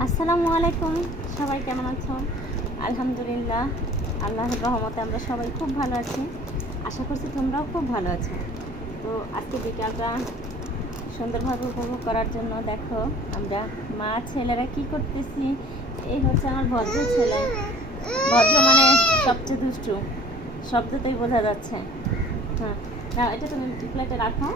আসসালামু আলাইকুম, সবাই কেমন আছো? আলহামদুলিল্লাহ, আল্লাহর রহমতে আমরা সবাই খুব ভালো আছি। আশা করছি তোমরাও খুব ভালো আছো। তো আজকে বিকালটা সুন্দরভাবে উপভোগ করার জন্য দেখো আমরা মা ছেলেরা কি করতেছি। এই হচ্ছে আমার ভদ্র ছেলে, ভদ্র মানে সবচেয়ে দুষ্টু, শব্দতেই বোঝা যাচ্ছে। হ্যাঁ না, এটা তুমি প্লেটে রাখো।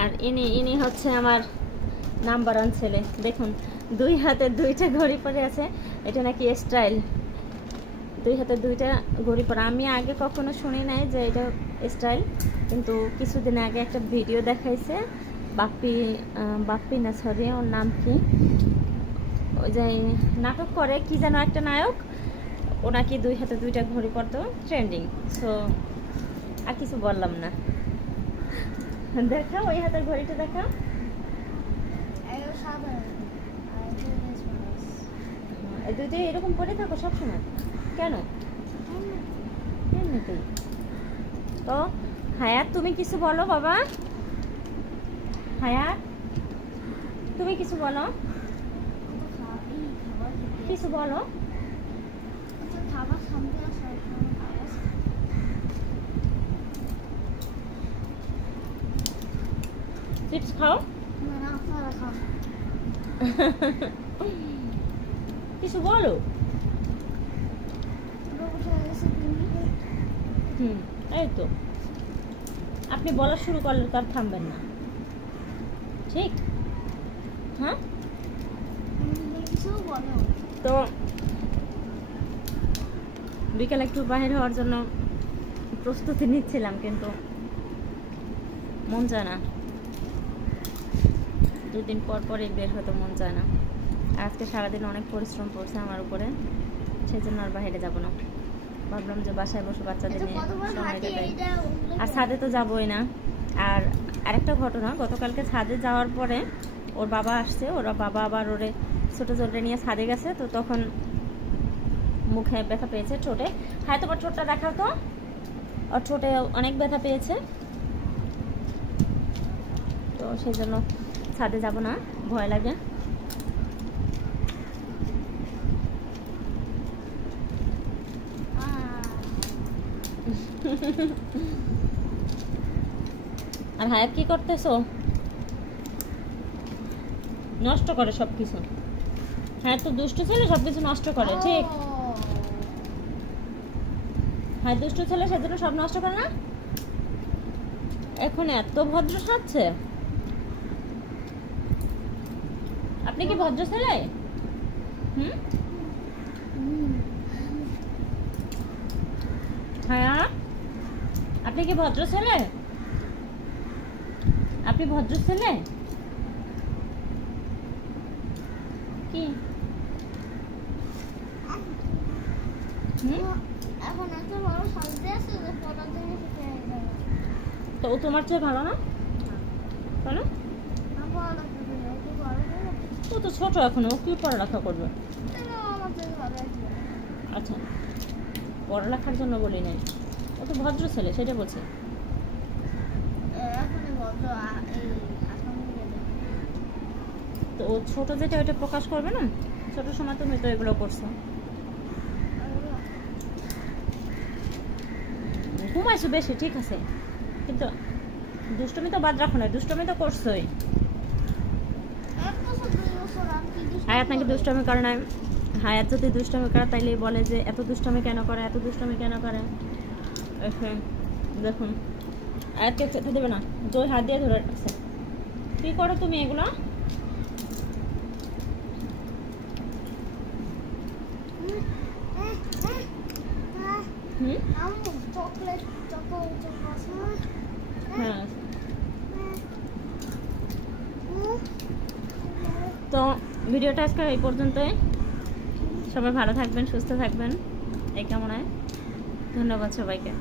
আর ইনি হচ্ছে আমার নাম্বার ওয়ান ছেলে। দেখুন, দুই হাতে দুইটা ঘড়ি পরে আছে, এটা নাকি স্টাইল। দুই হাতে দুইটা ঘড়ি পরা আমি আগে কখনো শুনি নাই যে এটা স্টাইল, কিন্তু কিছুদিন আগে একটা ভিডিও দেখাইছে বাপ্পি না, সরি ওর নাম কি, ওই যে নাটক করে কি যেন একটা নায়ক, ও নাকি দুই হাতে দুইটা ঘড়ি পরতো, ট্রেন্ডিং। সো আর কিছু বললাম না। দেখা ওই হাতের ঘড়িটা দেখা। এই দুইটাই এরকম পরে থাকো সবসময় কেন? এমনিতেই তো। হায়াত তুমি কিছু বলো বাবা, হায়াত তুমি কিছু বলো, কিছু বলো। চিপস খাও, কিছু বলো। এই তো আপনি বলা শুরু করলে তার থামবেন না, ঠিক? হ্যাঁ, তো বিকেলে একটু বাইরে হওয়ার জন্য প্রস্তুতি নিচ্ছিলাম, কিন্তু মন চায় না। দুদিন পর পরই বের হতে মন চায় না। আজকে সারাদিন অনেক পরিশ্রম পড়ছে আমার উপরে, সেই জন্য আর বাইরে যাবো না। ভাবলাম যে বাসায় বসে বাচ্চাদের নিয়ে সময় কাটাই। আর ছাদে তো যাবোই না। আর আরেকটা ঘটনা, গতকালকে ছাদে যাওয়ার পরে ওর বাবা আসছে, ওরা বাবা আবার ওরে ছোটো ছোটো নিয়ে ছাদে গেছে, তো তখন মুখে ব্যথা পেয়েছে, ঠোঁটে। হ্যাঁ, তোমার ঠোঁটটা দেখাও তো। ওর ঠোঁটে অনেক ব্যথা পেয়েছে, তো সেই জন্য ছাদে যাব না, ভয় লাগে। আর হায়াত কি করতেছো? নষ্ট করে সবকিছু। হ্যাঁ, তো দুষ্ট ছেলে সবকিছু নষ্ট করে, ঠিক? হ্যাঁ, দুষ্ট ছেলে সেজন্য সব নষ্ট করে না। এখন এত ভদ্র সাজছে। আপনি কি ভদ্র ছেলে? হ্যাঁ, আপনি কি ভদ্র ছেলে? আপনি ভদ্র ছেলে কি? তো ও তোমার চেয়ে ভালো না? কেন? ও তো ছোট এখনো, ও কি পড়ালেখা করবে? আচ্ছা, পড়ালেখার জন্য বলি নাই, ও তো ভদ্র ছেলে, সেটা বলছে। তো ও ছোট যেটা ওইটা প্রকাশ করবে না। ছোট সময় তুমি তো এগুলো করছো। ঘুমাইছো বেশি, ঠিক আছে, কিন্তু দুষ্টমি তো বাদ রাখো না, দুষ্টমি তো করছোই। হায়াত নাকি দুষ্টমি করে না। হায়াত যদি দুষ্টমি করে তাইলে বলে যে এত দুষ্টমি কেন করে, এত দুষ্টমি কেন করে। দেখুন, হায়াতকে খেতে দেবে না, দুই হাত দিয়ে ধরে রাখছে। কি করো তুমি এগুলো? হ্যাঁ, তো ভিডিওটা আজকে এই পর্যন্তই। সবাই ভালো থাকবেন, সুস্থ থাকবেন, এই কামনায়। ধন্যবাদ সবাইকে।